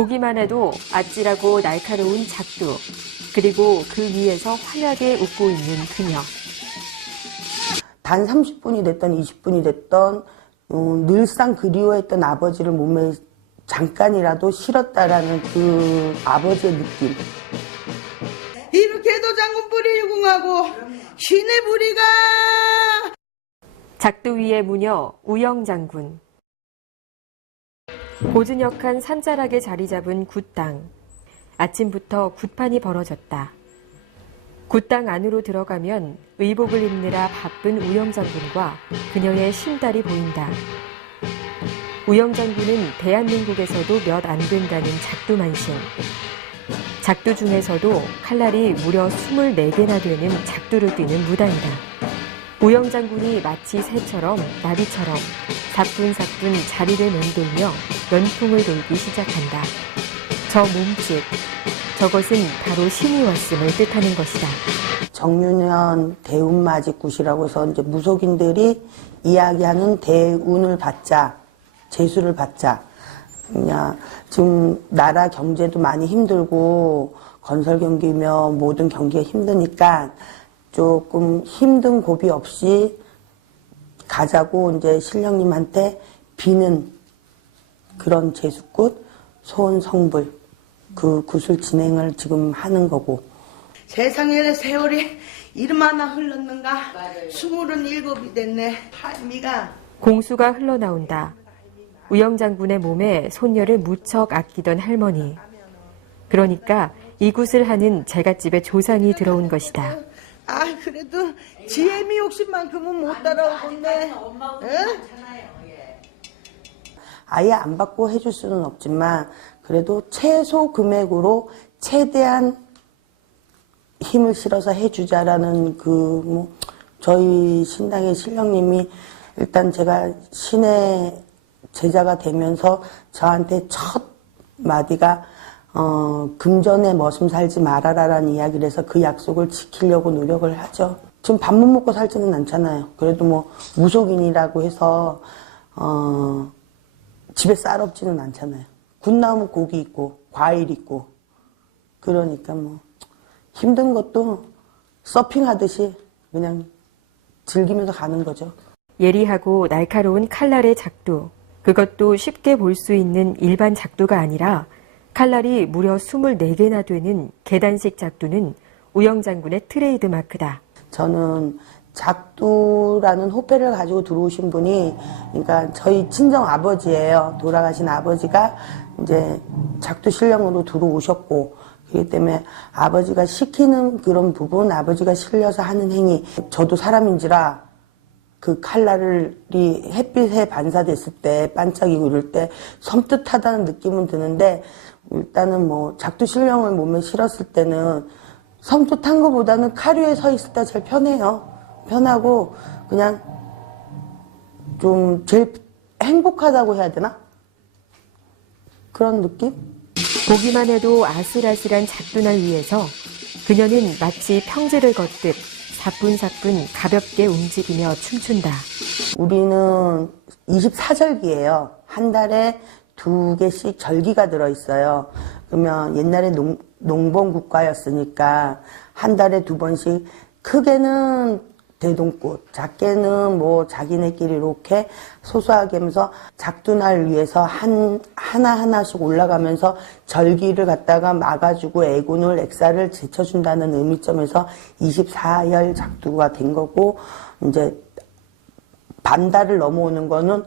보기만 해도 아찔하고 날카로운 작두, 그리고 그 위에서 환하게 웃고 있는 그녀. 단 30분이 됐던 20분이 됐던 늘상 그리워했던 아버지를 몸에 잠깐이라도 실었다라는 그 아버지의 느낌. 이렇게도 장군 뿌리 유궁하고 신의 뿌리가. 작두 위의 무녀 우영장군. 고즈넉한 산자락에 자리 잡은 굿땅. 아침부터 굿판이 벌어졌다. 굿땅 안으로 들어가면 의복을 입느라 바쁜 우영장군과 그녀의 신달이 보인다. 우영장군은 대한민국에서도 몇 안 된다는 작두만신. 작두 중에서도 칼날이 무려 24개나 되는 작두를 뛰는 무당이다. 우영장군이 마치 새처럼 나비처럼 사뿐사뿐 자리를 맴돌며 연풍을 돌기 시작한다. 저 몸짓, 저것은 바로 신이 왔음을 뜻하는 것이다. 정유년 대운맞이굿이라고 해서 이제 무속인들이 이야기하는 대운을 받자, 재수를 받자. 그냥 지금 나라 경제도 많이 힘들고 건설 경기며 모든 경기가 힘드니까 조금 힘든 고비 없이 가자고 이제 신령님한테 비는 그런 재수굿, 소원성불 그 굿을 진행을 지금 하는 거고. 세상에 세월이 얼마나 흘렀는가. 27이 됐네. 할미가. 공수가 흘러나온다. 우영장군의 몸에 손녀를 무척 아끼던 할머니. 그러니까 이 굿을 하는 제갓집에 조상이 들어온 것이다. 아, 그래도 지혜미 욕심만큼은 못 따라오겠네. 응? 아예 안 받고 해줄 수는 없지만 그래도 최소 금액으로 최대한 힘을 실어서 해주자라는 저희 신당의 신령님이 일단 제가 신의 제자가 되면서 저한테 첫 마디가 금전에 머슴 살지 말아라라는 이야기를 해서 그 약속을 지키려고 노력을 하죠. 지금 밥만 먹고 살지는 않잖아요. 그래도 무속인이라고 해서 집에 쌀 없지는 않잖아요. 굿 나오면 고기 있고 과일 있고 그러니까 힘든 것도 서핑하듯이 그냥 즐기면서 가는 거죠. 예리하고 날카로운 칼날의 작두. 그것도 쉽게 볼 수 있는 일반 작두가 아니라 칼날이 무려 24개나 되는 계단식 작두는 우영장군의 트레이드 마크다. 저는 작두라는 호패를 가지고 들어오신 분이, 그러니까 저희 친정 아버지예요. 돌아가신 아버지가 이제 작두 신령으로 들어오셨고, 그렇기 때문에 아버지가 시키는 그런 부분, 아버지가 실려서 하는 행위, 저도 사람인지라 그 칼날이 햇빛에 반사됐을 때 반짝이고 이럴 때 섬뜩하다는 느낌은 드는데, 일단은 작두 신령을 몸에 실었을 때는 섬뜩한 것보다는 칼 위에 서 있을 때 제일 편해요. 편하고 그냥 좀 제일 행복하다고 해야 되나? 그런 느낌? 보기만 해도 아슬아슬한 작두날 위에서 그녀는 마치 평지를 걷듯 사뿐사뿐 가볍게 움직이며 춤춘다. 우리는 24절기예요. 한 달에 2개씩 절기가 들어있어요. 그러면 옛날에 농번국가였으니까 한 달에 2번씩, 크게는 대동꽃, 작게는 자기네끼리 이렇게 소소하게 하면서 작두날 위해서 하나하나씩 올라가면서 절기를 갖다가 막아주고 애군을, 액사를 제쳐준다는 의미점에서 24열 작두가 된 거고, 이제 반달을 넘어오는 거는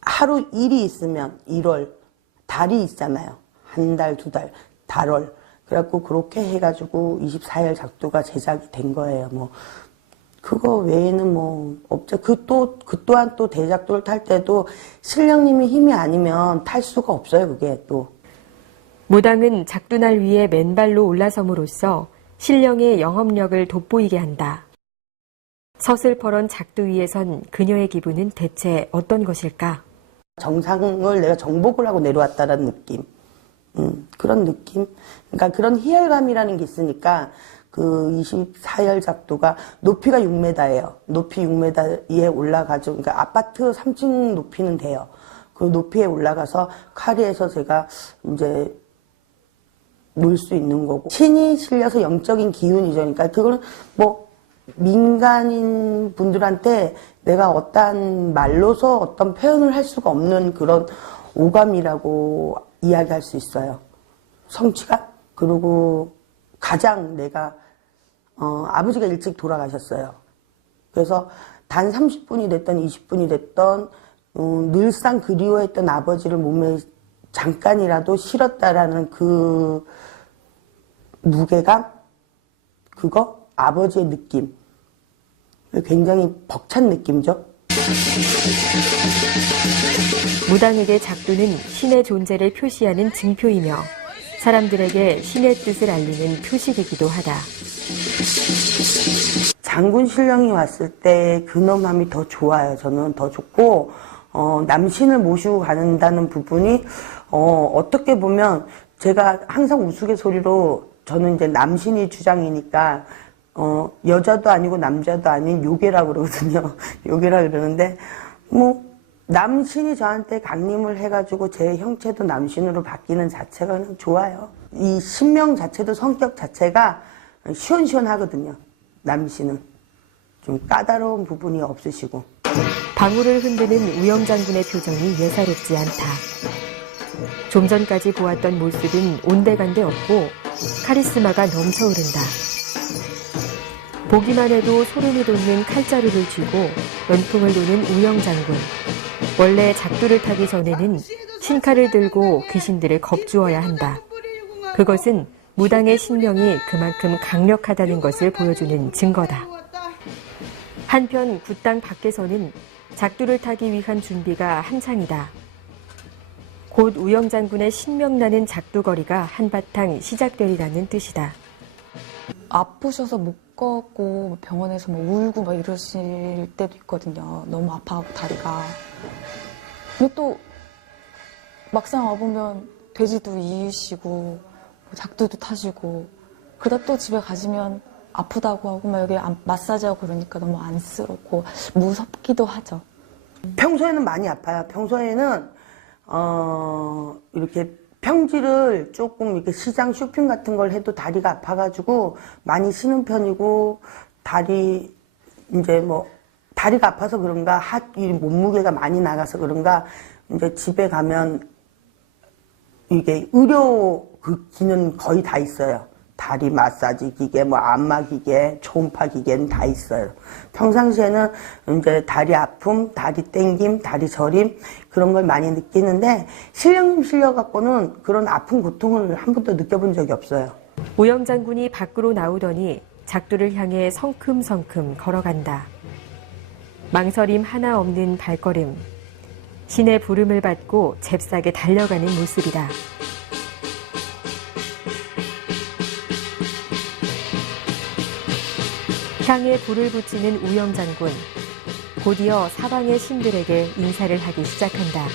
하루 일이 있으면 1월, 달이 있잖아요. 한 달, 2달, 달월. 그래갖고 그렇게 해가지고 24열 작두가 제작이 된 거예요. 그거 외에는 없죠. 그 또한 또 대작두를 탈 때도 신령님이 힘이 아니면 탈 수가 없어요, 그게 또. 무당은 작두날 위에 맨발로 올라섬으로써 신령의 영업력을 돋보이게 한다. 서슬퍼런 작두 위에 선 그녀의 기분은 대체 어떤 것일까? 정상을 내가 정복을 하고 내려왔다라는 느낌. 그런 느낌. 그러니까 그런 희열감이라는 게 있으니까 그 24열 작두가 높이가 6m예요. 높이 6m 위에 올라가죠. 그러니까 아파트 3층 높이는 돼요. 그 높이에 올라가서 카리에서 제가 이제 놀 수 있는 거고, 신이 실려서 영적인 기운이죠. 그러니까 그거는 뭐 민간인 분들한테 내가 어떠한 말로서 어떤 표현을 할 수가 없는 그런 오감이라고 이야기할 수 있어요. 성취감? 그리고 가장 내가 아버지가 일찍 돌아가셨어요. 그래서 단 30분이 됐던 20분이 됐던 늘상 그리워했던 아버지를 몸에 잠깐이라도 실었다라는 그 무게감? 그거? 아버지의 느낌. 굉장히 벅찬 느낌이죠. 무당에게 작두는 신의 존재를 표시하는 증표이며 사람들에게 신의 뜻을 알리는 표식이기도 하다. 장군 신령이 왔을 때 근엄함이 더 좋아요. 저는 더 좋고, 남신을 모시고 간다는 부분이, 어떻게 보면 제가 항상 우스갯소리로 저는 이제 남신이 주장이니까, 여자도 아니고 남자도 아닌 요괴라고 그러거든요. 요괴라 그러는데, 뭐, 남신이 저한테 강림을 해가지고 제 형체도 남신으로 바뀌는 자체가 그냥 좋아요. 이 신명 자체도 성격 자체가 시원시원하거든요. 남신은. 좀 까다로운 부분이 없으시고. 방울을 흔드는 우영장군의 표정이 예사롭지 않다. 좀 전까지 보았던 모습은 온데간데 없고 카리스마가 넘쳐흐른다. 보기만 해도 소름이 돋는 칼자루를 쥐고 연풍을 도는 우영장군. 원래 작두를 타기 전에는 신칼을 들고 귀신들을 겁주어야 한다. 그것은 무당의 신명이 그만큼 강력하다는 것을 보여주는 증거다. 한편 굿당 밖에서는 작두를 타기 위한 준비가 한창이다. 곧 우영장군의 신명나는 작두거리가 한바탕 시작되리라는 뜻이다. 아프셔서 못 걷고 병원에서 뭐 울고 막 이러실 때도 있거든요. 너무 아파하고 다리가. 근데 또 막상 와보면 돼지도 이으시고 작두도 타시고 그러다 또 집에 가시면 아프다고 하고 막 여기 마사지하고 그러니까 너무 안쓰럽고 무섭기도 하죠. 평소에는 많이 아파요. 평소에는 이렇게 평지를 조금 이렇게 시장 쇼핑 같은 걸 해도 다리가 아파가지고 많이 쉬는 편이고, 다리 이제 뭐 다리가 아파서 그런가 이 몸무게가 많이 나가서 그런가 이제 집에 가면 이게 의료 그 기는 거의 다 있어요. 다리 마사지 기계, 뭐 안마 기계, 초음파 기계는 다 있어요. 평상시에는 이제 다리 아픔, 다리 땡김, 다리 저림 그런 걸 많이 느끼는데 신령님 실려갖고는 그런 아픈 고통을 한 번도 느껴본 적이 없어요. 우영장군이 밖으로 나오더니 작두를 향해 성큼성큼 걸어간다. 망설임 하나 없는 발걸음. 신의 부름을 받고 잽싸게 달려가는 모습이다. 향에 불을 붙이는 우영장군. 곧이어 사방의 신들에게 인사를 하기 시작한다.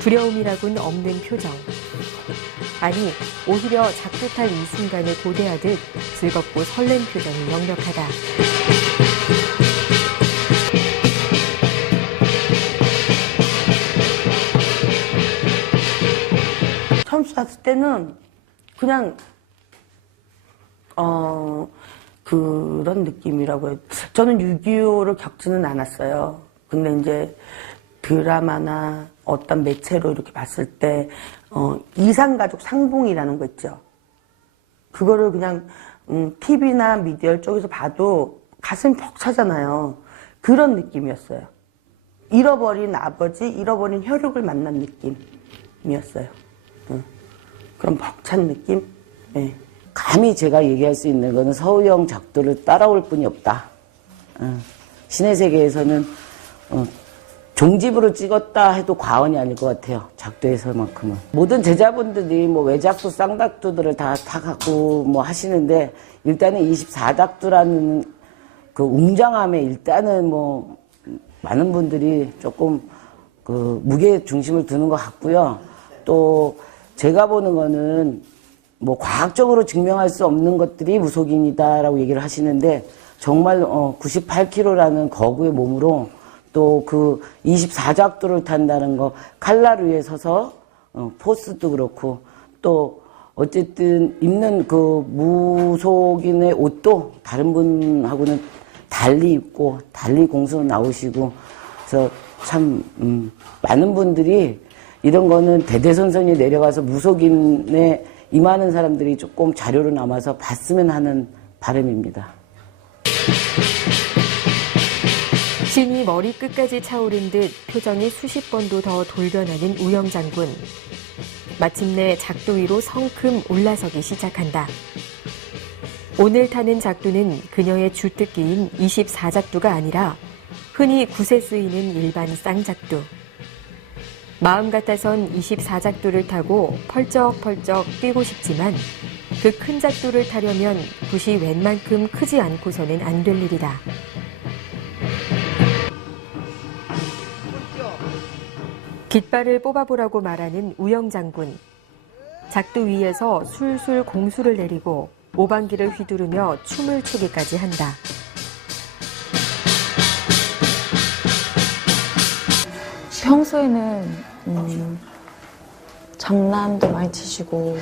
두려움이라고는 없는 표정. 아니, 오히려 작두탈 이 순간을 고대하듯 즐겁고 설렌 표정이 역력하다. 처음 쐈을 때는 그냥 그런 느낌이라고 해요. 저는 6.25를 겪지는 않았어요. 근데 이제 드라마나 어떤 매체로 이렇게 봤을 때 이산가족 상봉이라는 거 있죠. 그거를 그냥 TV나 미디어 쪽에서 봐도 가슴이 벅차잖아요. 그런 느낌이었어요. 잃어버린 아버지, 잃어버린 혈육을 만난 느낌이었어요. 그런 벅찬 느낌? 네. 감히 제가 얘기할 수 있는 거는 서우영 작두를 따라올 뿐이 없다. 신의 세계에서는 종집으로 찍었다 해도 과언이 아닐 것 같아요. 작두에서만큼은. 모든 제자분들이 뭐 외작두, 쌍작두들을 다 갖고 뭐 하시는데 일단은 24작두라는 그 웅장함에 일단은 뭐 많은 분들이 조금 그 무게 중심을 두는 것 같고요. 또 제가 보는 거는 뭐 과학적으로 증명할 수 없는 것들이 무속인이다라고 얘기를 하시는데 정말 98kg라는 거구의 몸으로 또 그 24작두를 탄다는 거, 칼날 위에 서서 포스도 그렇고, 또 어쨌든 입는 그 무속인의 옷도 다른 분하고는 달리 입고 달리 공수 나오시고, 그래서 참 많은 분들이 이런 거는 대대손손이 내려가서 무속인에 임하는 사람들이 조금 자료로 남아서 봤으면 하는 바람입니다. 신이 머리 끝까지 차오른 듯 표정이 수십 번도 더 돌변하는 우영 장군. 마침내 작두 위로 성큼 올라서기 시작한다. 오늘 타는 작두는 그녀의 주특기인 24작두가 아니라 흔히 굿에 쓰이는 일반 쌍작두. 마음 같아선 24작두를 타고 펄쩍펄쩍 뛰고 싶지만 그 큰 작두를 타려면 굿이 웬만큼 크지 않고서는 안 될 일이다. 깃발을 뽑아보라고 말하는 우영 장군. 작두 위에서 술술 공수를 내리고 오방기를 휘두르며 춤을 추기까지 한다. 평소에는 장난도 많이 치시고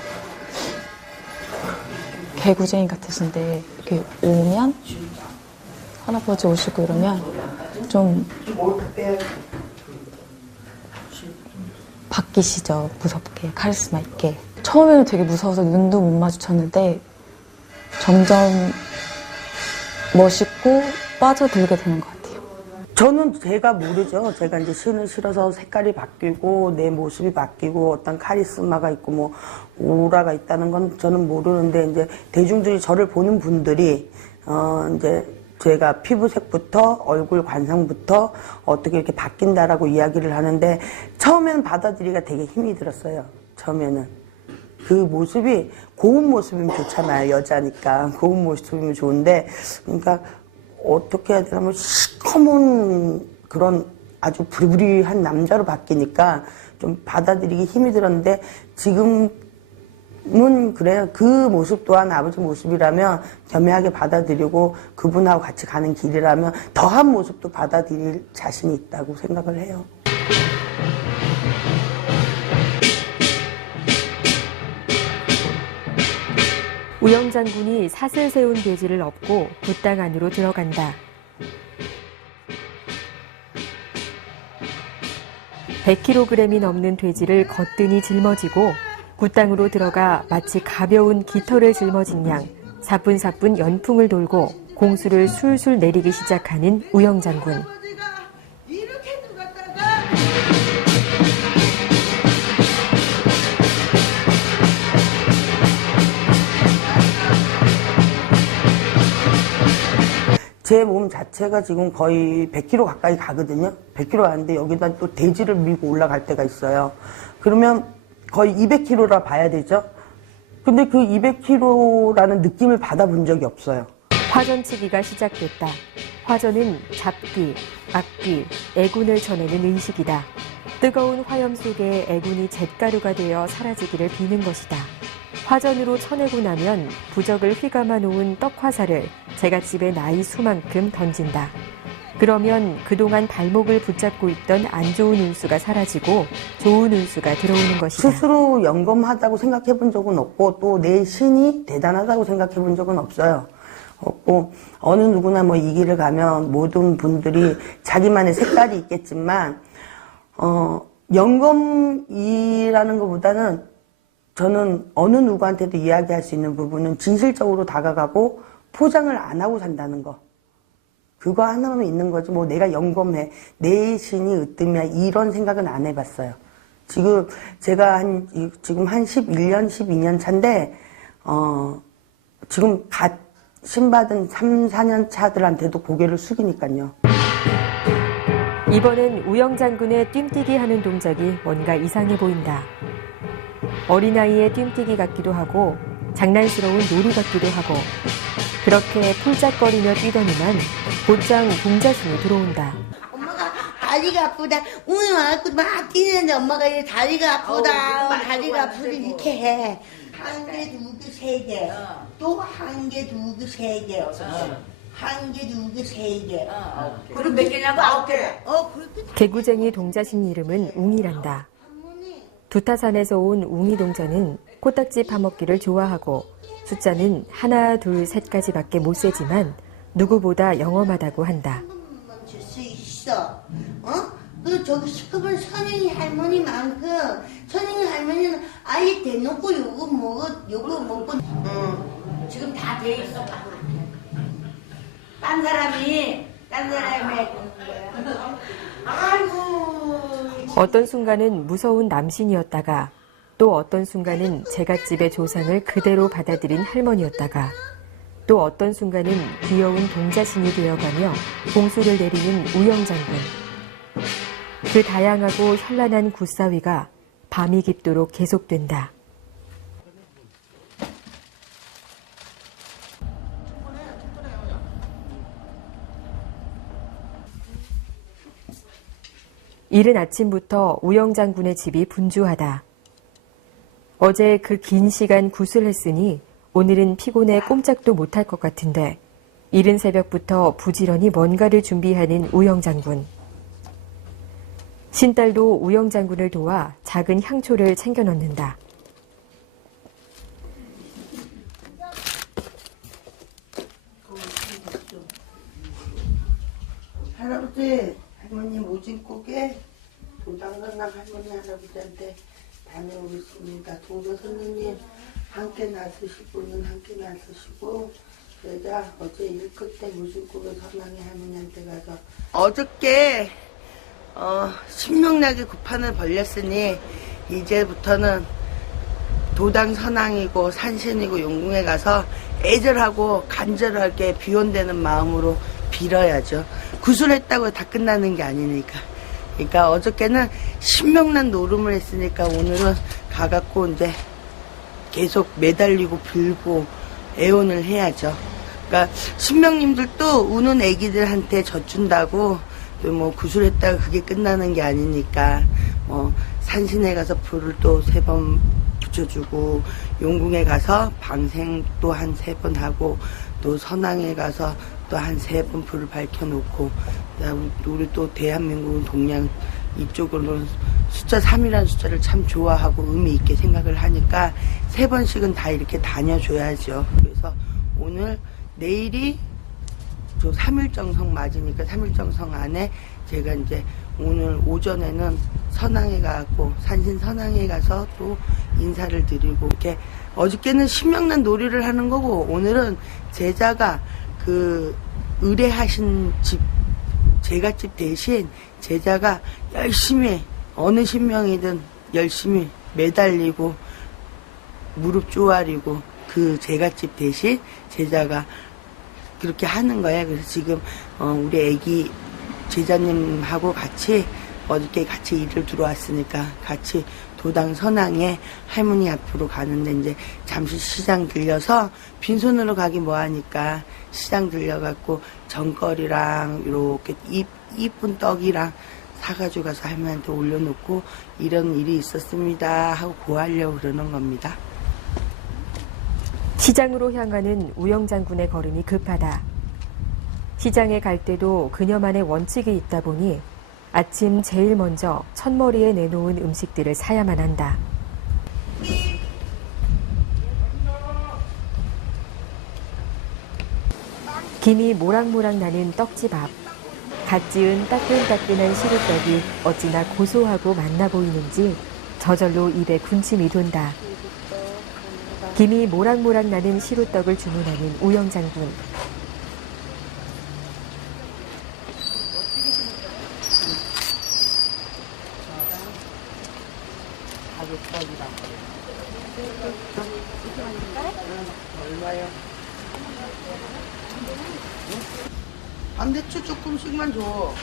개구쟁이 같으신데 이렇게 오면 할아버지 오시고 이러면 좀 바뀌시죠. 무섭게, 카리스마 있게. 처음에는 되게 무서워서 눈도 못 마주쳤는데 점점 멋있고 빠져들게 되는 것 같아요. 저는 제가 모르죠. 제가 이제 신을 실어서 색깔이 바뀌고 내 모습이 바뀌고 어떤 카리스마가 있고 뭐 오라가 있다는 건 저는 모르는데 이제 대중들이 저를 보는 분들이 이제 제가 피부색부터 얼굴 관상부터 어떻게 이렇게 바뀐다라고 이야기를 하는데 처음에는 받아들이기가 되게 힘이 들었어요. 처음에는. 그 모습이 고운 모습이면 좋잖아요. 여자니까. 고운 모습이면 좋은데 그러니까 어떻게 해야 되나 뭐 시커먼 그런 아주 부리부리한 남자로 바뀌니까 좀 받아들이기 힘이 들었는데 지금은 그래요. 그 모습 또한 아버지 모습이라면 겸허하게 받아들이고 그분하고 같이 가는 길이라면 더한 모습도 받아들일 자신이 있다고 생각을 해요. 우영 장군이 사슬 세운 돼지를 업고 굿당 안으로 들어간다. 100kg이 넘는 돼지를 거뜬히 짊어지고 굿당으로 들어가 마치 가벼운 깃털을 짊어진 양 사뿐사뿐 연풍을 돌고 공수를 술술 내리기 시작하는 우영 장군. 이렇게 들어갔다가 제 몸 자체가 지금 거의 100kg 가까이 가거든요. 100kg 가는데 여기다 또 돼지를 밀고 올라갈 때가 있어요. 그러면 거의 200kg라 봐야 되죠. 근데 그 200kg라는 느낌을 받아본 적이 없어요. 화전치기가 시작됐다. 화전은 잡귀, 악귀, 애군을 전하는 의식이다. 뜨거운 화염 속에 애군이 잿가루가 되어 사라지기를 비는 것이다. 화전으로 쳐내고 나면 부적을 휘감아 놓은 떡화살을 제갓집에 나이 수만큼 던진다. 그러면 그동안 발목을 붙잡고 있던 안 좋은 운수가 사라지고 좋은 운수가 들어오는 것이다. 스스로 영검하다고 생각해 본 적은 없고 또 내 신이 대단하다고 생각해 본 적은 없어요. 없고 어느 누구나 뭐 이 길을 가면 모든 분들이 자기만의 색깔이 있겠지만 영검이라는 것보다는 저는 어느 누구한테도 이야기할 수 있는 부분은 진실적으로 다가가고 포장을 안 하고 산다는 거. 그거 하나만 있는 거지 뭐 내가 영검해 내 신이 으뜸이야 이런 생각은 안 해봤어요. 지금 제가 지금 한 11년 12년 차인데 지금 갓 신받은 3, 4년 차들한테도 고개를 숙이니까요. 이번엔 우영 장군의 뜀뛰기 하는 동작이 뭔가 이상해 보인다. 어린아이의 뜀뛰기 같기도 하고 장난스러운 놀이 같기도 하고 그렇게 폴짝거리며 뛰더니만 곧장 동자신이 들어온다. 엄마가 다리가 아프다. 오늘 와갖고 막 뛰는데 엄마가 이제 다리가 아프다. 다리가 아프다 이렇게 해. 한 개, 두 개, 세 개. 또 한 개, 두 개, 세 개. 한 개, 두 개, 세 개. 그럼 몇 개냐고? 9개. 그렇게 다. 개구쟁이 동자신 이름은 웅이란다. 두타산에서 온 웅이 동자는 코딱지 파먹기를 좋아하고 숫자는 하나, 둘, 셋까지밖에 못 세지만 누구보다 영험하다고 한다. 줄 수 있어. 그 저기 시급은 선영이 할머니만큼 선영이 할머니는 아예 대놓고 요거 먹고 지금 다 돼 있어. 딴 사람이 아이고. 어떤 순간은 무서운 남신이었다가 또 어떤 순간은 제갓집의 조상을 그대로 받아들인 할머니였다가 또 어떤 순간은 귀여운 동자신이 되어가며 봉수를 내리는 우영장군. 그 다양하고 현란한 굿사위가 밤이 깊도록 계속된다. 이른 아침부터 우영장군의 집이 분주하다. 어제 그 긴 시간 굿을 했으니 오늘은 피곤해 꼼짝도 못할 것 같은데 이른 새벽부터 부지런히 뭔가를 준비하는 우영장군. 신딸도 우영장군을 도와 작은 향초를 챙겨 넣는다. 할아버지, 할머니 모진국에 도당선랑 할머니 할아버지한테 다녀오겠습니다. 동서 선생님 함께 나서시고는 함께 나서시고 제가 어제 일 끝에 모진국에 선랑이 할머니한테 가서 어저께 신명나게 구판을 벌렸으니 이제부터는 도당 선왕이고 산신이고 용궁에 가서 애절하고 간절하게 비원되는 마음으로 빌어야죠. 구술했다고 다 끝나는 게 아니니까. 그러니까 어저께는 신명난 노름을 했으니까 오늘은 가갖고 이제 계속 매달리고 빌고 애원을 해야죠. 그러니까 신명님들도 우는 애기들한테 젖준다고 뭐 구술했다가 그게 끝나는 게 아니니까 산신에 가서 불을 또 3번 붙여주고 용궁에 가서 방생 또 한 3번 하고 또 선왕에 가서 또 한 3번 불을 밝혀놓고 우리 또 대한민국은 동양 이쪽으로는 숫자 3이라는 숫자를 참 좋아하고 의미 있게 생각을 하니까 3번씩은 다 이렇게 다녀줘야죠. 그래서 오늘 내일이 저 3일정성 맞으니까 3일정성 안에 제가 이제 오늘 오전에는 선왕에 가고 산신 선왕에 가서 또 인사를 드리고 이렇게 어저께는 신명난 놀이를 하는 거고 오늘은 제자가 그 의뢰하신 집 제갓집 대신 제자가 열심히 어느 신명이든 열심히 매달리고 무릎 쪼아리고 그 제갓집 대신 제자가 그렇게 하는 거야. 그래서 지금 우리 애기 제자님하고 같이 어저께 같이 일을 들어왔으니까 같이 도당 선왕에 할머니 앞으로 가는데 이제 잠시 시장 들려서 빈손으로 가기 뭐하니까 시장 들려갖고 전거리랑 이렇게 이쁜 떡이랑 사가지고 가서 할머니한테 올려놓고 이런 일이 있었습니다 하고 고하려고 그러는 겁니다. 시장으로 향하는 우영장군의 걸음이 급하다. 시장에 갈 때도 그녀만의 원칙이 있다 보니 아침 제일 먼저 첫머리에 내놓은 음식들을 사야만 한다. 김이 모락모락 나는 떡집 앞. 갓 지은 따끈따끈한 시루떡이 어찌나 고소하고 맛나 보이는지 저절로 입에 군침이 돈다. 김이 모락모락 나는 시루떡을 주문하는 우영장군. 얼마요? 반대쪽 조금씩만 줘.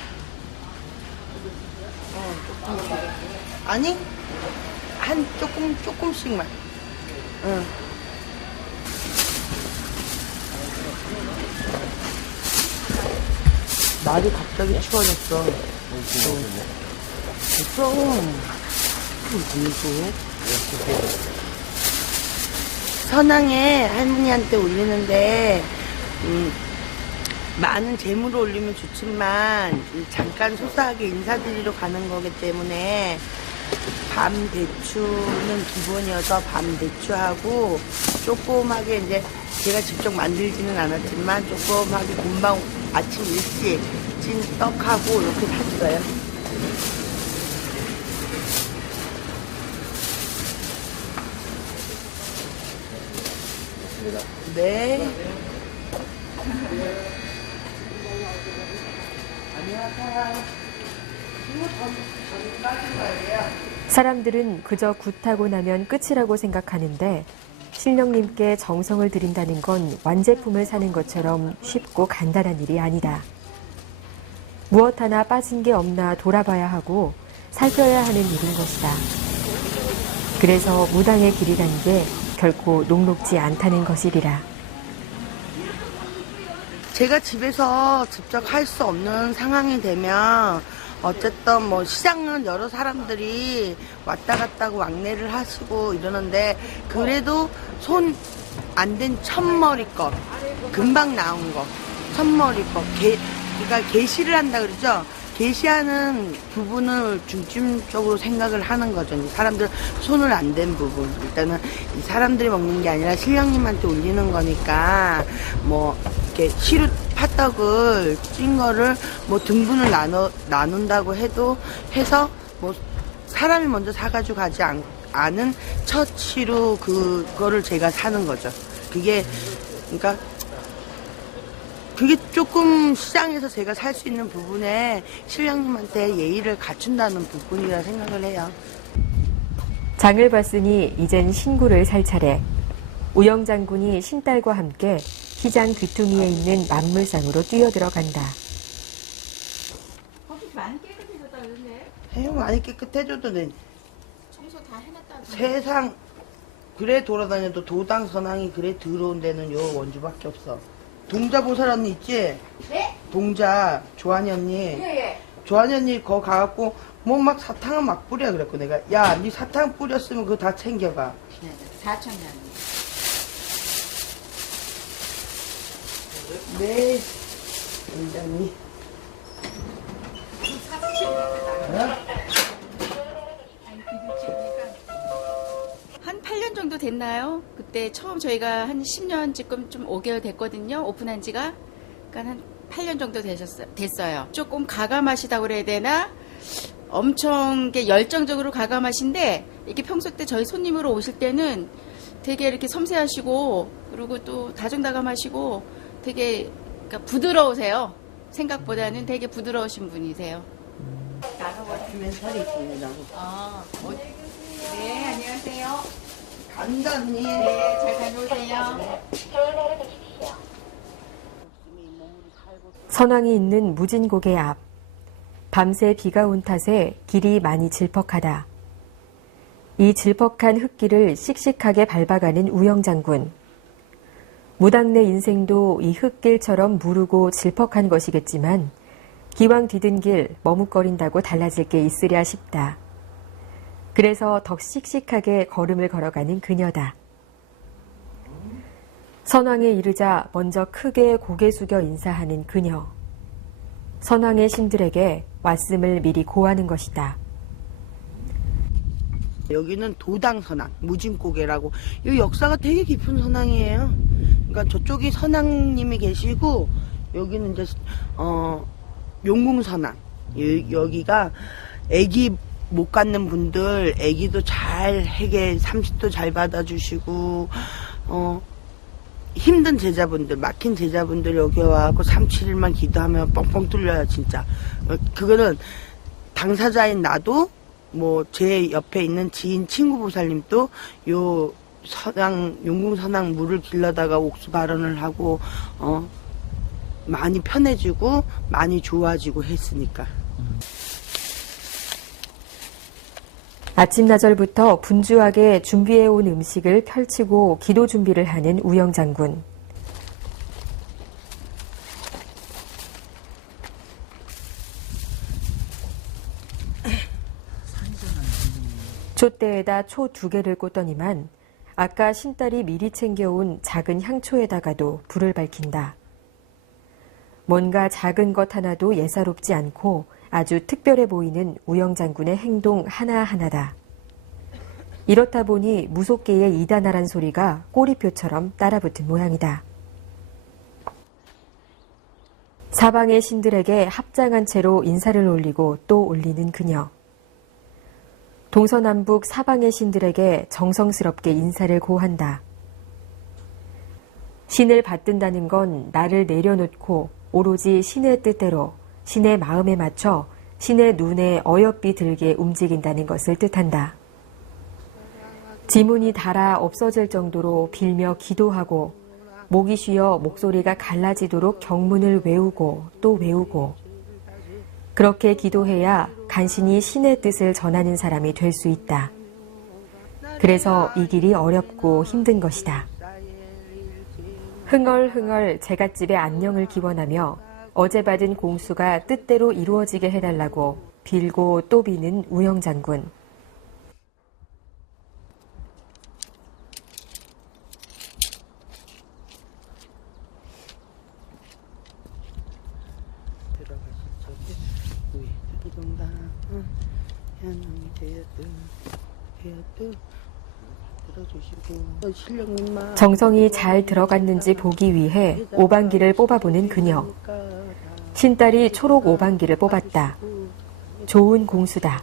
조금. 아니? 한 조금씩만. 응. 날이 갑자기 추워졌어. 됐어. 선왕에 할머니한테 올리는데 많은 재물을 올리면 좋지만 잠깐 소소하게 인사드리러 가는 거기 때문에 밤 대추는 기본이어서 밤 대추하고 조그맣게 이제 제가 직접 만들지는 않았지만 조그맣게 금방 아침 일찍 찐 떡하고 이렇게 샀어요. 네. 사람들은 그저 굿하고 나면 끝이라고 생각하는데 신령님께 정성을 들인다는 건 완제품을 사는 것처럼 쉽고 간단한 일이 아니다. 무엇 하나 빠진 게 없나 돌아봐야 하고 살펴야 하는 일인 것이다. 그래서 무당의 길이라는 게 결코 녹록지 않다는 것이리라. 제가 집에서 직접 할 수 없는 상황이 되면 어쨌든 뭐 시장은 여러 사람들이 왔다 갔다 하고 왕래를 하시고 이러는데 그래도 손 안 된 첫머리껏 금방 나온 거 첫머리껏 그러니까 게시를 한다 그러죠. 게시하는 부분을 중점적으로 생각을 하는 거죠. 사람들 손을 안 댄 부분. 일단은 이 사람들이 먹는 게 아니라 신령님한테 올리는 거니까 뭐 이렇게 시루 팥떡을 찐 거를 뭐 등분을 나눈다고 해서 뭐 사람이 먼저 사가지고 가지 않은 첫 시루 그거를 제가 사는 거죠. 그게 그러니까 그게 조금 시장에서 제가 살 수 있는 부분에 신령님한테 예의를 갖춘다는 부분이라 생각을 해요. 장을 봤으니 이젠 신구를 살 차례. 우영장군이 신딸과 함께 시장 귀퉁이에 있는 만물상으로 뛰어들어간다. 거기 많이 깨끗해졌다 그러네. 해요 많이 깨끗해져도 돼. 청소 다 해놨다. 세상 그래 돌아다녀도 도당 선왕이 그래 들어온 데는 요 원주밖에 없어. 동자 보살 언니 있지? 네? 동자 조한이 언니. 예. 조한이 언니 거 가갖고 뭐 막 사탕을 막 뿌려 그랬고 내가 야 니 사탕 뿌렸으면 그거 다 챙겨가. 4,000년. 네. 원장님. 한 8년 정도 됐나요? 그때 처음 저희가 한 10년 지금 좀 5개월 됐거든요. 오픈한 지가. 그러니까 한 8년 정도 됐어요. 조금 가감하시다고 그래야 되나? 엄청 열정적으로 가감하신데 이렇게 평소 때 저희 손님으로 오실 때는 되게 이렇게 섬세하시고 그리고 또 다정다감하시고 되게 그러니까 부드러우세요. 생각보다는 되게 부드러우신 분이세요. 다큐멘터리 있습니다. 네, 안녕하세요. 간단히. 네, 잘 다녀오세요. 선왕이 있는 무진고개 앞. 밤새 비가 온 탓에 길이 많이 질퍽하다. 이 질퍽한 흙길을 씩씩하게 밟아가는 우영장군. 무당네 인생도 이 흙길처럼 무르고 질퍽한 것이겠지만 기왕 디딘 길 머뭇거린다고 달라질 게 있으랴 싶다. 그래서 더 씩씩하게 걸음을 걸어가는 그녀다. 선왕에 이르자 먼저 크게 고개 숙여 인사하는 그녀. 선왕의 신들에게 왔음을 미리 고하는 것이다. 여기는 도당 선왕, 무진고개라고. 이 역사가 되게 깊은 선왕이에요. 그러니까 저쪽이 선왕님이 계시고 여기는 이제 용궁선왕. 여기가 애기 못 갖는 분들 애기도 잘 해게 30도 잘 받아주시고 힘든 제자분들 막힌 제자분들 여기 와갖고 3, 7일만 기도하면 뻥뻥 뚫려요 진짜. 그거는 당사자인 나도 뭐 제 옆에 있는 지인 친구 보살님도 요 선왕 용궁선왕 물을 길러다가 옥수 발언을 하고 많이 편해지고 많이 좋아지고 했으니까. 아침나절부터 분주하게 준비해온 음식을 펼치고 기도 준비를 하는 우영장군. 촛대에다 초 2개를 꽂더니만 아까 신딸이 미리 챙겨온 작은 향초에다가도 불을 밝힌다. 뭔가 작은 것 하나도 예사롭지 않고 아주 특별해 보이는 우영 장군의 행동 하나하나다. 이렇다 보니 무속계의 이다나란 소리가 꼬리표처럼 따라붙은 모양이다. 사방의 신들에게 합장한 채로 인사를 올리고 또 올리는 그녀. 동서남북 사방의 신들에게 정성스럽게 인사를 고한다. 신을 받든다는 건 나를 내려놓고 오로지 신의 뜻대로, 신의 마음에 맞춰 신의 눈에 어여삐 들게 움직인다는 것을 뜻한다. 지문이 닳아 없어질 정도로 빌며 기도하고 목이 쉬어 목소리가 갈라지도록 경문을 외우고 또 외우고 그렇게 기도해야 간신히 신의 뜻을 전하는 사람이 될 수 있다. 그래서 이 길이 어렵고 힘든 것이다. 흥얼흥얼 제갓집의 안녕을 기원하며 어제 받은 공수가 뜻대로 이루어지게 해달라고 빌고 또 비는 우영 장군. 정성이 잘 들어갔는지 보기 위해 오방기를 뽑아보는 그녀. 신딸이 초록 오방기를 뽑았다. 좋은 공수다.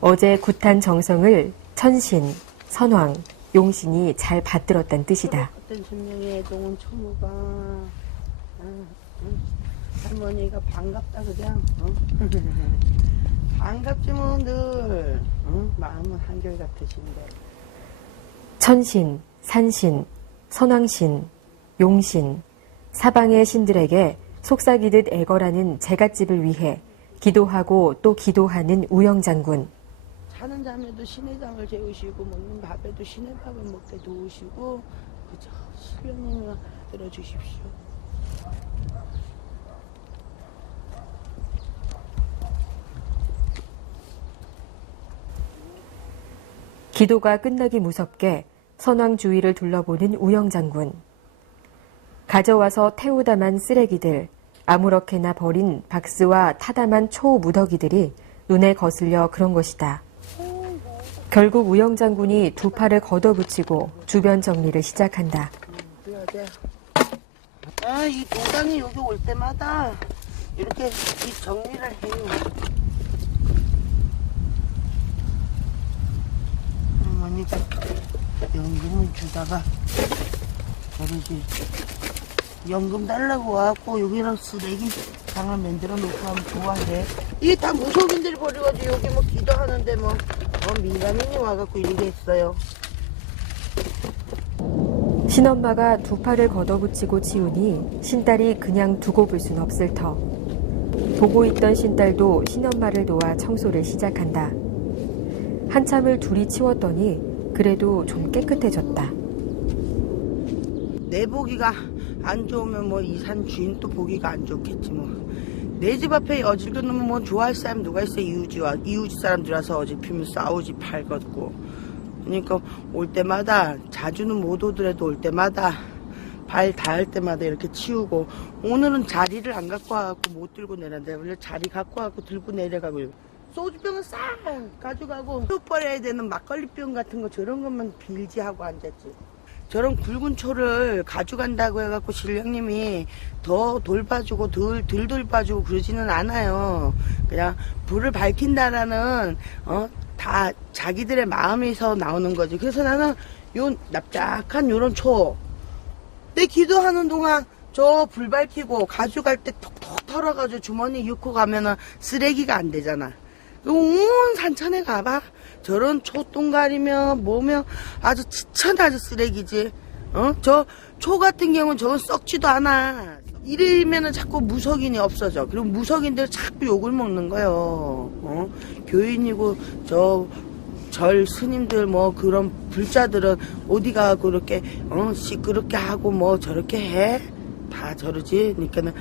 어제 굿한 정성을 천신, 선왕, 용신이 잘 받들었단 뜻이다. 어떤 신명의 애동은 초무가 할머니가 반갑다 그냥 반갑지 뭐 늘 마음은 한결같으신데. 천신, 산신, 선왕신, 용신, 사방의 신들에게 속삭이듯 애걸하는 제갓집을 위해 기도하고 또 기도하는 우영 장군. 자는 잠에도 신의 잠을 재우시고 먹는 밥에도 신의 밥을 먹게 도우시고 그저 신령님을 들어주십시오. 기도가 끝나기 무섭게 선왕 주위를 둘러보는 우영 장군. 가져와서 태우다만 쓰레기들, 아무렇게나 버린 박스와 타담한 초 무더기들이 눈에 거슬려 그런 것이다. 결국 우영 장군이 두 팔을 걷어붙이고 주변 정리를 시작한다. 이 도당이 여기 올 때마다 이렇게 이 정리를 해요. 어머니가 연금을 주다가 그러지. 연금 달라고 와갖고 여기랑 쓰레기 장을 만들어 놓고 하면 좋아해. 이게 다 무속인들이 버려가지고 여기 뭐 기도하는데 뭐 민간인이 와갖고 이렇게 했어요. 신엄마가 두 팔을 걷어붙이고 치우니 신딸이 그냥 두고 볼 순 없을 터. 보고 있던 신딸도 신엄마를 도와 청소를 시작한다. 한참을 둘이 치웠더니 그래도 좀 깨끗해졌다. 내 보기가 안 좋으면 뭐 이 산 주인 또 보기가 안 좋겠지 뭐. 내 집 앞에 어질러 놓으면 뭐 좋아할 사람 누가 있어. 이웃 사람들 와서 어지피면 싸우지 팔걷고. 그러니까 올 때마다 자주는 못 오더라도 올 때마다 발 닿을 때마다 이렇게 치우고. 오늘은 자리를 안 갖고 와갖고 못 들고 내려는데 원래 자리 갖고 와갖고 들고 내려가고. 소주병은 싹 가져가고 또 버려야 되는 막걸리병 같은 거 저런 것만 빌지 하고 앉았지. 저런 굵은 초를 가져간다고 해갖고 신령님이 더 돌봐주고 덜 돌봐주고 그러지는 않아요. 그냥 불을 밝힌다라는 다 자기들의 마음에서 나오는 거지. 그래서 나는 요 납작한 요런 초 내 기도하는 동안 저 불 밝히고 가져갈 때 톡톡 털어가지고 주머니 넣고 가면은 쓰레기가 안 되잖아. 온 산천에 가봐. 저런 초똥가리면 뭐면 아주 지천아주 쓰레기지. 저 초 같은 경우는 저건 썩지도 않아. 이러면은 자꾸 무속인이 없어져. 그리고 무속인들 자꾸 욕을 먹는 거예요. 교인이고 절 스님들 뭐 그런 불자들은 어디가 그렇게 시끄럽게 하고 뭐 저렇게 해? 다 저러지. 그러니까는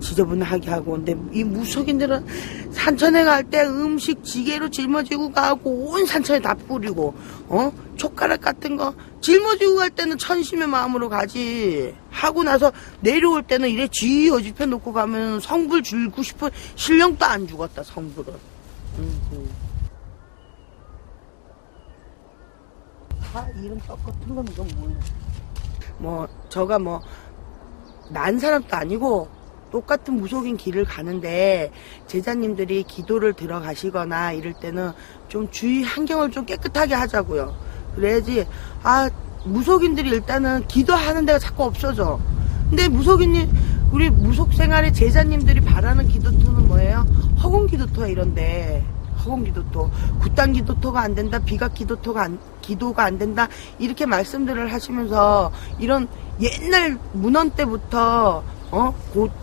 지저분하게 하고. 근데 이 무속인들은 산천에 갈 때 음식 지게로 짊어지고 가고 온 산천에 다 뿌리고, 촉가락 같은 거 짊어지고 갈 때는 천심의 마음으로 가지. 하고 나서 내려올 때는 이래 쥐 어집혀 놓고 가면 성불 줄고 싶은 신령도 안 죽었다, 성불은. 이름 똑같은 건 이건 뭐야? 저가 난 사람도 아니고 똑같은 무속인 길을 가는데 제자님들이 기도를 들어가시거나 이럴 때는 좀 주위 환경을 좀 깨끗하게 하자고요. 그래야지, 무속인들이 일단은 기도하는 데가 자꾸 없어져. 근데 우리 무속 생활의 제자님들이 바라는 기도토는 뭐예요? 허공 기도토야, 이런데. 허공 기도토, 굿단 기도토가 안 된다, 비각 기도가 안 된다, 이렇게 말씀들을 하시면서 이런 옛날 문헌 때부터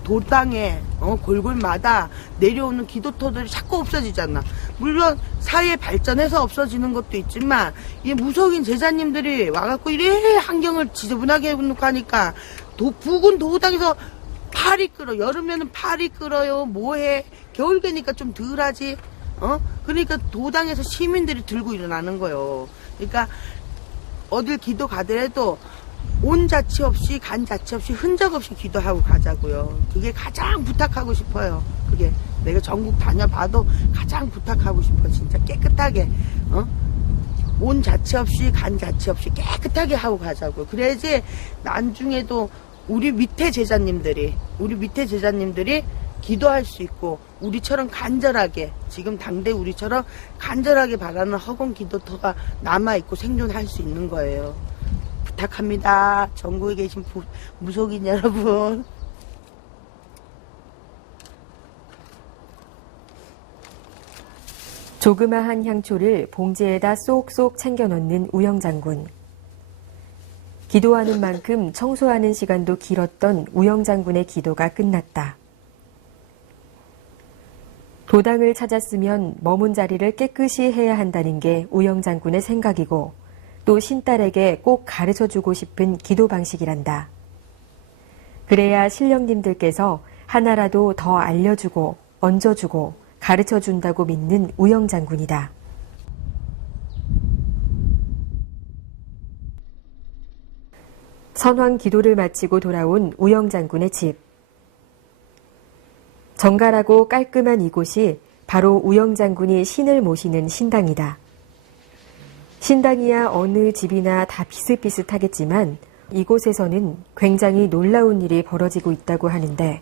도당에 골골마다 내려오는 기도토들이 자꾸 없어지잖아. 물론 사회 발전해서 없어지는 것도 있지만 이 무속인 제자님들이 와갖고 이래 환경을 지저분하게 해놓고 하니까 부근 도당에서 팔이 끓어. 여름에는 팔이 끓어요. 뭐해? 겨울 되니까 좀 덜하지. 그러니까 도당에서 시민들이 들고 일어나는 거예요. 그러니까 어딜 기도 가더라도 온 자치 없이 간 자치 없이 흔적 없이 기도하고 가자고요. 그게 가장 부탁하고 싶어요. 그게 내가 전국 다녀봐도 가장 부탁하고 싶어. 진짜 깨끗하게, 온 자치 없이 간 자치 없이 깨끗하게 하고 가자고요. 그래야지 나중에도 우리 밑에 제자님들이 기도할 수 있고, 우리처럼 간절하게, 지금 당대 우리처럼 간절하게 바라는 허공 기도터가 남아있고 생존할 수 있는 거예요. 부탁합니다. 전국에 계신 무속인 여러분. 조그마한 향초를 봉지에다 쏙쏙 챙겨 넣는 우영장군. 기도하는 만큼 청소하는 시간도 길었던 우영장군의 기도가 끝났다. 도당을 찾았으면 머문 자리를 깨끗이 해야 한다는 게 우영장군의 생각이고, 또 신딸에게 꼭 가르쳐주고 싶은 기도 방식이란다. 그래야 신령님들께서 하나라도 더 알려주고 얹어주고 가르쳐준다고 믿는 우영장군이다. 선왕 기도를 마치고 돌아온 우영장군의 집. 정갈하고 깔끔한 이곳이 바로 우영장군이 신을 모시는 신당이다. 신당이야 어느 집이나 다 비슷비슷하겠지만 이곳에서는 굉장히 놀라운 일이 벌어지고 있다고 하는데,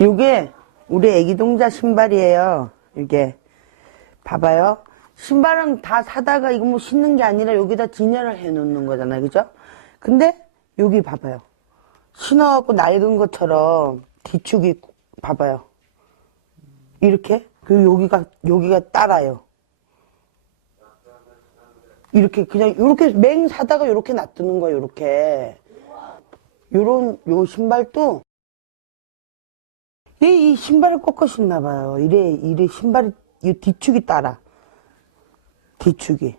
이게 우리 애기 동자 신발이에요. 이게 봐봐요. 신발은 다 사다가 이거 뭐 신는 게 아니라 여기다 진열을 해 놓는 거잖아요. 그죠? 근데 여기 봐봐요. 신어갖고 낡은 것처럼 뒤축이 봐봐요. 이렇게. 그리고 여기가 따라요. 이렇게 그냥 이렇게 맹 사다가 이렇게 놔두는 거예요. 이렇게. 요 신발도 이 신발을 꺾어 신나 봐요. 이래 신발이 이 뒤축이 따라. 뒤축이.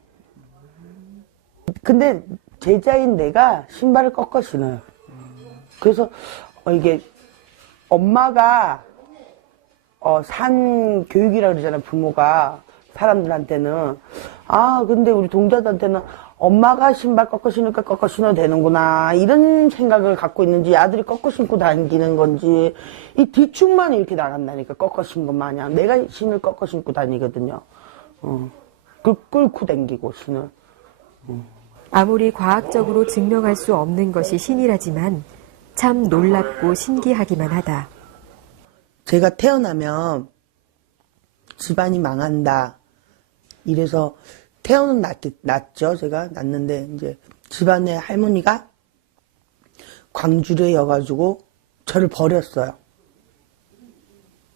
근데 제자인 내가 신발을 꺾어 신어요. 그래서 이게 엄마가 산 교육이라 그러잖아. 부모가 사람들한테는. 근데 우리 동자들한테는 엄마가 신발 꺾어 신으니까 꺾어 신어도 되는구나, 이런 생각을 갖고 있는지, 아들이 꺾어 신고 다니는 건지, 이 뒤축만 이렇게 나간다니까. 꺾어 신고 마냥. 내가 신을 꺾어 신고 다니거든요. 끌고 다니고 신을. 아무리 과학적으로 증명할 수 없는 것이 신이라지만 참 놀랍고 신기하기만 하다. 제가 태어나면 집안이 망한다. 이래서 태어는 낳죠. 제가 낳는데 이제 집안의 할머니가 광주리여가지고 저를 버렸어요.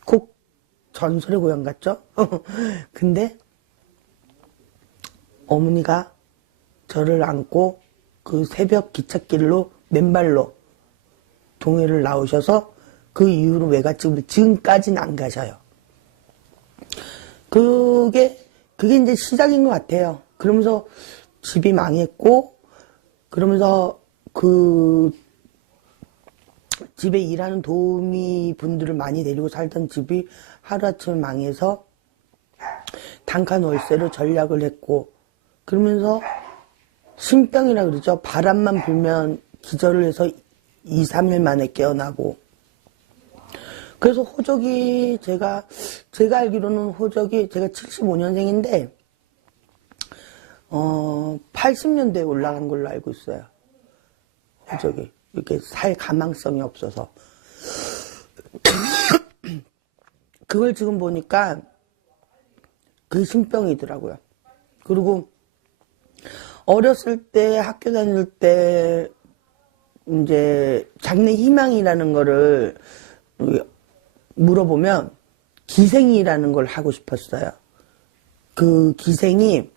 꼭 전설의 고향 같죠? 근데 어머니가 저를 안고 그 새벽 기찻길로 맨발로 동해를 나오셔서 그 이후로 외갓집으로 지금까지는 안 가셔요. 그게 이제 시작인 것 같아요. 그러면서 집이 망했고, 그러면서 그 집에 일하는 도우미 분들을 많이 데리고 살던 집이 하루아침에 망해서 단칸 월세로 전락을 했고, 그러면서 신병이라 그러죠. 바람만 불면 기절을 해서 2, 3일 만에 깨어나고. 그래서 호적이 제가 알기로는 호적이 제가 75년생인데 80년대에 올라간 걸로 알고 있어요. 호적이 이렇게 살 가망성이 없어서. 그걸 지금 보니까 그 신병이더라고요. 그리고 어렸을 때 학교 다닐 때 이제 장래 희망이라는 거를 물어보면 기생이라는 걸 하고 싶었어요. 그 기생이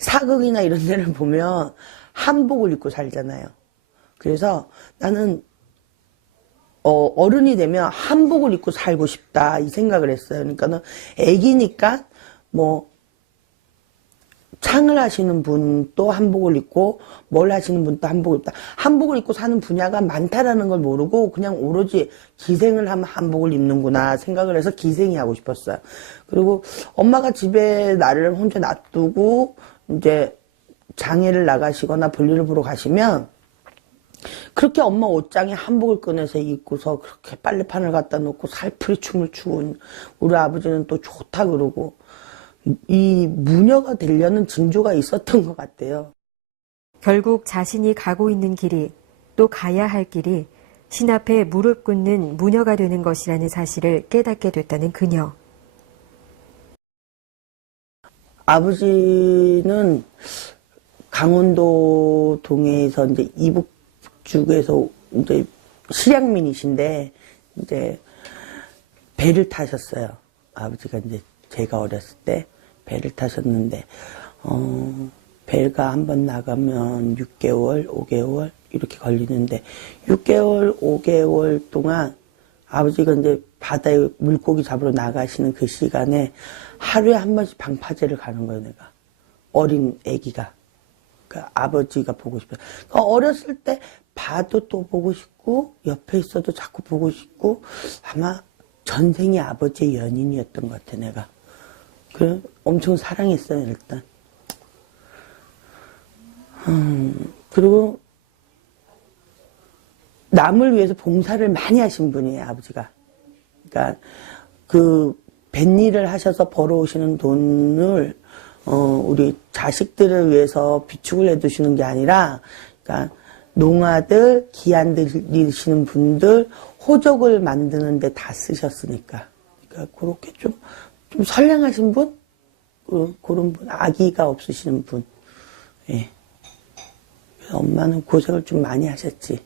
사극이나 이런 데를 보면 한복을 입고 살잖아요. 그래서 나는 어른이 되면 한복을 입고 살고 싶다 이 생각을 했어요. 그러니까는 애기니까 뭐 창을 하시는 분도 한복을 입고 뭘 하시는 분도 한복을 입다. 한복을 입고 사는 분야가 많다라는 걸 모르고 그냥 오로지 기생을 하면 한복을 입는구나 생각을 해서 기생이 하고 싶었어요. 그리고 엄마가 집에 나를 혼자 놔두고 이제 장애를 나가시거나 볼일을 보러 가시면 그렇게 엄마 옷장에 한복을 꺼내서 입고서 그렇게 빨래판을 갖다 놓고 살풀이 춤을 추고 우리 아버지는 또 좋다 그러고 이 무녀가 되려는 징조가 있었던 것 같아요. 결국 자신이 가고 있는 길이 또 가야 할 길이 신 앞에 무릎 꿇는 무녀가 되는 것이라는 사실을 깨닫게 됐다는 그녀. 아버지는 강원도 동해에서 이제 이북 쪽에서 이제 실향민이신데 이제 배를 타셨어요. 아버지가 이제 제가 어렸을 때 배를 타셨는데 배가 한번 나가면 6개월, 5개월 이렇게 걸리는데 6개월, 5개월 동안 아버지가 이제 바다에 물고기 잡으러 나가시는 그 시간에 하루에 한 번씩 방파제를 가는 거예요, 내가. 어린 아기가. 그러니까 아버지가 보고 싶어요. 그러니까 어렸을 때 봐도 또 보고 싶고 옆에 있어도 자꾸 보고 싶고 아마 전생이 아버지의 연인이었던 것 같아, 내가. 그래, 엄청 사랑했어요, 일단. 그리고 남을 위해서 봉사를 많이 하신 분이에요, 아버지가. 그러니까 그 뱃일을 하셔서 벌어오시는 돈을 우리 자식들을 위해서 비축을 해두시는 게 아니라, 그러니까 농아들, 기안들이시는 분들 호적을 만드는 데 다 쓰셨으니까. 그러니까 그렇게 좀 선량하신 분? 그런 분, 아기가 없으시는 분. 예. 그래서 엄마는 고생을 좀 많이 하셨지.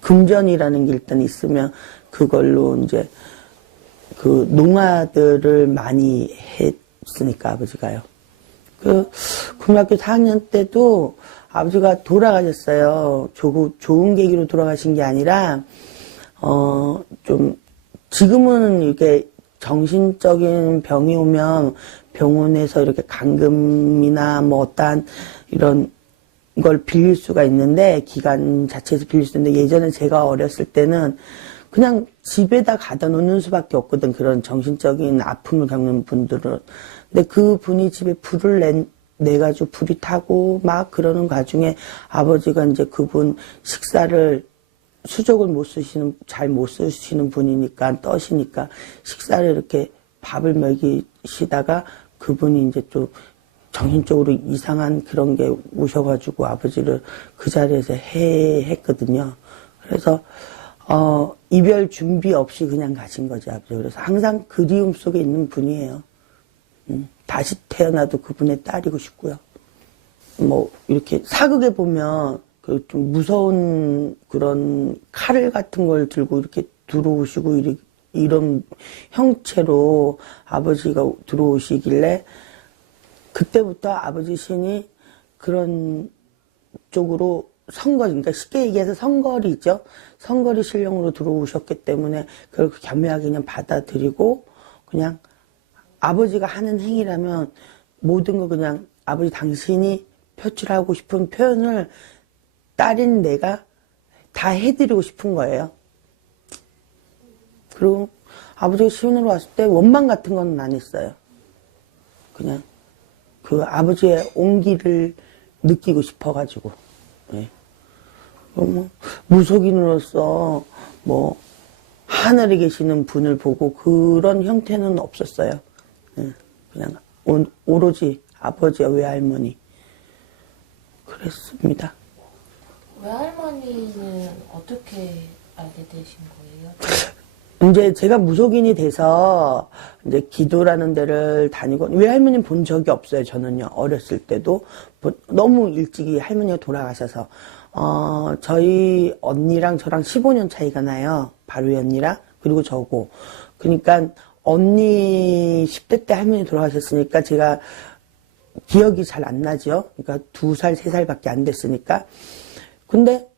금전이라는 게 일단 있으면 그걸로 이제 그 농아들을 많이 했으니까 아버지가요. 그 중학교 4학년 때도 아버지가 돌아가셨어요. 좋은 계기로 돌아가신 게 아니라 좀 지금은 이렇게 정신적인 병이 오면 병원에서 이렇게 감금이나 뭐 어떠한 이런 걸 빌릴 수가 있는데 기관 자체에서 빌릴 수 있는데 예전에 제가 어렸을 때는 그냥 집에다 가다 놓는 수밖에 없거든. 그런 정신적인 아픔을 겪는 분들은. 근데 그 분이 집에 불을 내가지고 불이 타고 막 그러는 과중에 아버지가 이제 그분 식사를 수족을 잘 못 쓰시는 분이니까 떠시니까 식사를 이렇게 밥을 먹이시다가 그분이 이제 좀 정신적으로 이상한 그런 게 오셔가지고 아버지를 그 자리에서 했거든요. 그래서 이별 준비 없이 그냥 가신 거죠, 아버지. 그래서 항상 그리움 속에 있는 분이에요. 다시 태어나도 그분의 딸이고 싶고요. 뭐 이렇게 사극에 보면 그 좀 무서운 그런 칼을 같은 걸 들고 이렇게 들어오시고 이런 형체로 아버지가 들어오시길래 그때부터 아버지 신이 그런 쪽으로 성거리, 그러니까 쉽게 얘기해서 성거리죠. 성거리 신령으로 들어오셨기 때문에 그걸 겸허하게 그냥 받아들이고 그냥 아버지가 하는 행위라면 모든 거 그냥 아버지 당신이 표출하고 싶은 표현을 딸인 내가 다 해드리고 싶은 거예요. 그리고 아버지가 시운으로 왔을 때 원망 같은 건 안 했어요. 그냥 그 아버지의 온기를 느끼고 싶어가지고. 예. 뭐 무속인으로서 뭐 하늘에 계시는 분을 보고 그런 형태는 없었어요. 예. 그냥 오로지 아버지와 외할머니 그랬습니다. 외할머니는 어떻게 알게 되신 거예요? 이제 제가 무속인이 돼서 이제 기도라는 데를 다니고 외할머니 본 적이 없어요. 저는요. 어렸을 때도 너무 일찍이 할머니가 돌아가셔서 저희 언니랑 저랑 15년 차이가 나요. 바로이 언니랑 그리고 저고. 그러니까 언니 10대 때 할머니 돌아가셨으니까 제가 기억이 잘 안 나죠. 그러니까 2살, 3살밖에 안 됐으니까. 근데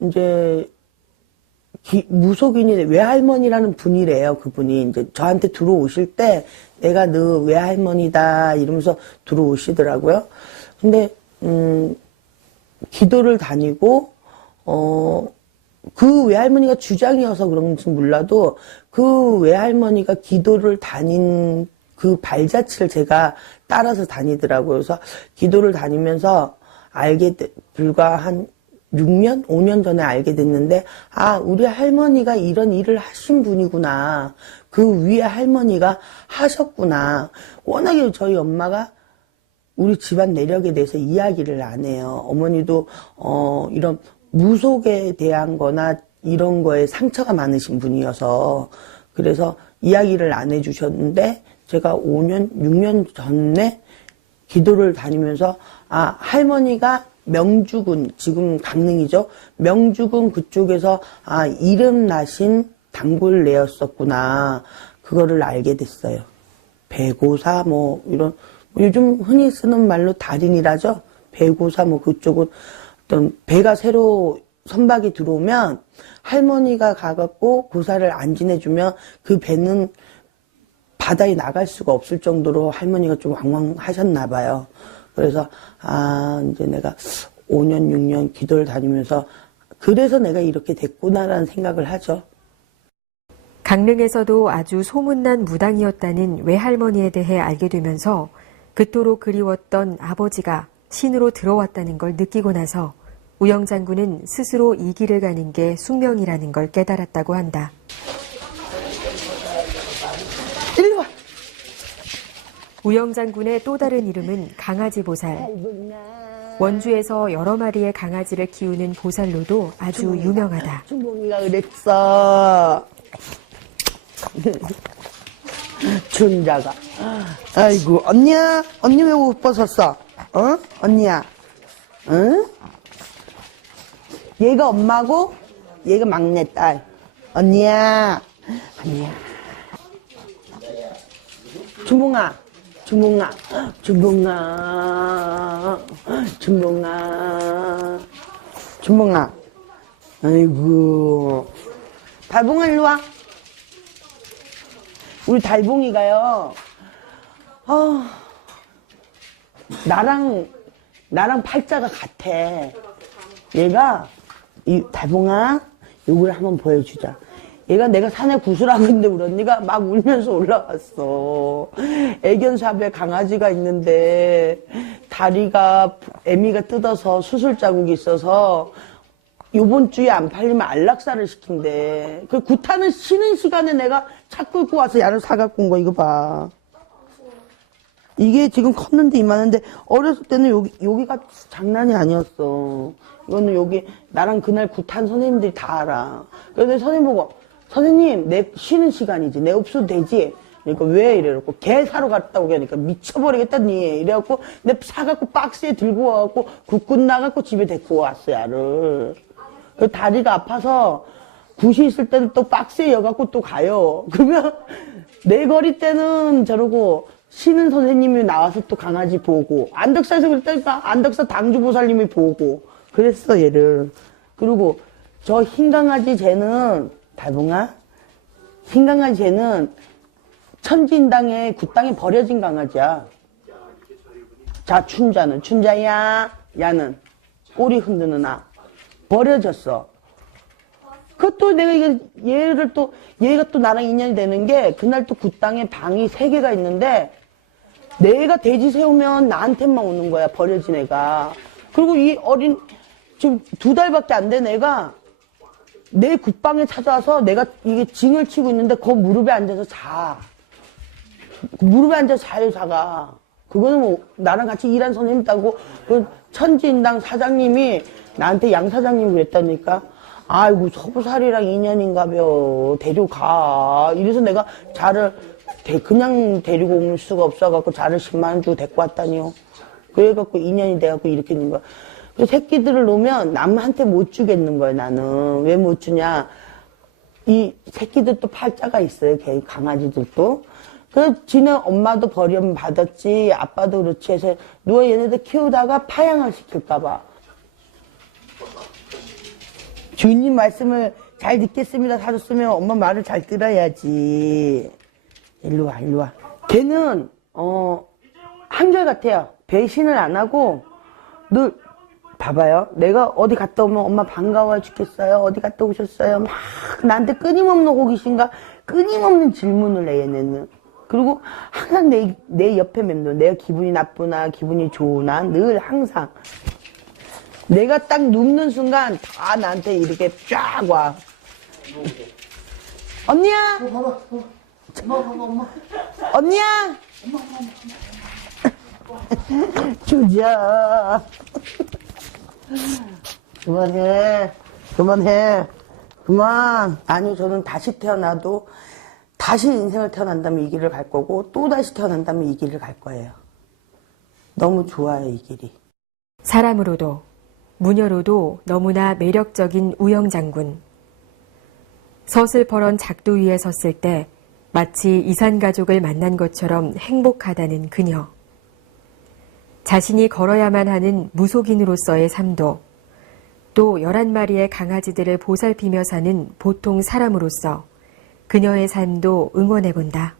이제 무속인이 외할머니라는 분이래요. 그분이 이제 저한테 들어오실 때 내가 너 외할머니다 이러면서 들어오시더라고요. 근데 기도를 다니고 그 외할머니가 주장이어서 그런지 몰라도 그 외할머니가 기도를 다닌 그 발자취를 제가 따라서 다니더라고요. 그래서 기도를 다니면서 불과 한 6년? 5년 전에 알게 됐는데, 아, 우리 할머니가 이런 일을 하신 분이구나. 그 위에 할머니가 하셨구나. 워낙에 저희 엄마가 우리 집안 내력에 대해서 이야기를 안 해요. 어머니도, 이런 무속에 대한 거나 이런 거에 상처가 많으신 분이어서, 그래서 이야기를 안 해주셨는데, 제가 5년, 6년 전에 기도를 다니면서, 아, 할머니가 명주군, 지금 강릉이죠. 명주군 그쪽에서 아 이름 나신 단골네였었구나. 그거를 알게 됐어요. 배고사 뭐 이런 요즘 흔히 쓰는 말로 달인이라죠. 배고사 뭐 그쪽은 어떤 배가 새로 선박이 들어오면 할머니가 가갖고 고사를 안 지내주면 그 배는 바다에 나갈 수가 없을 정도로 할머니가 좀 왕왕하셨나 봐요. 그래서 아 이제 내가 5년 6년 기도를 다니면서 그래서 내가 이렇게 됐구나라는 생각을 하죠. 강릉에서도 아주 소문난 무당이었다는 외할머니에 대해 알게 되면서 그토록 그리웠던 아버지가 신으로 들어왔다는 걸 느끼고 나서 우영 장군은 스스로 이 길을 가는 게 숙명이라는 걸 깨달았다고 한다. 이리 와. 우영 장군의 또 다른 이름은 강아지 보살. 원주에서 여러 마리의 강아지를 키우는 보살로도 아주 유명하다. 준봉이가 그랬어. 준자가. 아이고 언니야, 언니 왜 옷 벗었어? 어? 언니야. 응? 얘가 엄마고 얘가 막내딸. 언니야. 언니야. 준봉아. 준봉아, 준봉아, 준봉아, 준봉아. 아이고. 달봉아, 일로 와. 우리 달봉이가요, 나랑 팔자가 같아. 얘가, 달봉아, 요걸 한번 보여주자. 얘가 내가 산에 구슬하고 있는데 우리 언니가 막 울면서 올라왔어. 애견샵에 강아지가 있는데 다리가 애미가 뜯어서 수술 자국이 있어서 요번 주에 안 팔리면 안락사를 시킨대. 그 구타는 쉬는 시간에 내가 차 끌고 와서 야를 사갖고 온 거 이거 봐. 이게 지금 컸는데 이만한데 어렸을 때는 여기가 장난이 아니었어. 이거는 여기 나랑 그날 구탄 선생님들이 다 알아. 그래서 선생님 보고 선생님, 내 쉬는 시간이지. 내 없어도 되지? 그러니까 왜? 이래갖고, 개 사러 갔다 오게 하니까 미쳐버리겠다니. 이래갖고, 내 사갖고 박스에 들고 와갖고, 국군 나갖고 집에 데리고 왔어, 야를. 그 다리가 아파서, 굿이 있을 때는 또 박스에 여갖고 또 가요. 그러면, 내 거리 때는 저러고, 쉬는 선생님이 나와서 또 강아지 보고, 안덕사에서 그랬다니까, 안덕사 당주보살님이 보고, 그랬어, 얘를. 그리고, 저 흰 강아지 쟤는, 달봉아, 흰 강아지 쟤는 천진당에 굿당에 버려진 강아지야. 자, 춘자야, 야는 꼬리 흔드는 아. 버려졌어. 그것도 내가 얘가 또 나랑 인연이 되는 게, 그날 또 그 땅에 방이 3개가 있는데, 내가 돼지 세우면 나한테만 오는 거야, 버려진 애가. 그리고 이 어린, 지금 2달밖에 안 된 애가, 내 굿방에 찾아와서 내가 이게 징을 치고 있는데, 그 무릎에 앉아서 자. 무릎에 앉아서 자요, 자가. 그거는 뭐, 나랑 같이 일한 선생님 있다고, 그 천지인당 사장님이 나한테 양 사장님 그랬다니까. 아이고, 서부살이랑 인연인가벼. 데려가. 이래서 내가 자를 그냥 데리고 올 수가 없어갖고 자를 10만 원 주고 데리고 왔다니요. 그래갖고 인연이 돼갖고 이렇게 있는 거야. 그 새끼들을 놓으면 남한테 못 주겠는 거야, 나는. 왜 못 주냐. 이 새끼들도 팔자가 있어요, 개 강아지들도. 그 지네 엄마도 버림 받았지, 아빠도 그렇지 해서 누가 얘네들 키우다가 파양을 시킬까봐. 주님 말씀을 잘 듣겠습니다 사줬으면 엄마 말을 잘 들어야지. 일로 와. 걔는 한결같아요. 배신을 안 하고 늘 봐봐요. 내가 어디 갔다 오면 엄마 반가워 죽겠어요. 어디 갔다 오셨어요? 막 나한테 끊임없는 호기심과 끊임없는 질문을 해, 얘네는. 그리고 항상 내 옆에 맴돌. 내가 기분이 나쁘나 기분이 좋으나 늘 항상 내가 딱 눕는 순간 다 나한테 이렇게 쫙 와. 언니야. 언니야. 주자. 그만해. 그만. 아니, 저는 다시 태어나도 다시 인생을 태어난다면 이 길을 갈 거고 또 다시 태어난다면 이 길을 갈 거예요. 너무 좋아요, 이 길이. 사람으로도 무녀로도 너무나 매력적인 우영장군. 서슬퍼런 작두 위에 섰을 때 마치 이산가족을 만난 것처럼 행복하다는 그녀. 자신이 걸어야만 하는 무속인으로서의 삶도, 또 11마리의 강아지들을 보살피며 사는 보통 사람으로서 그녀의 삶도 응원해본다.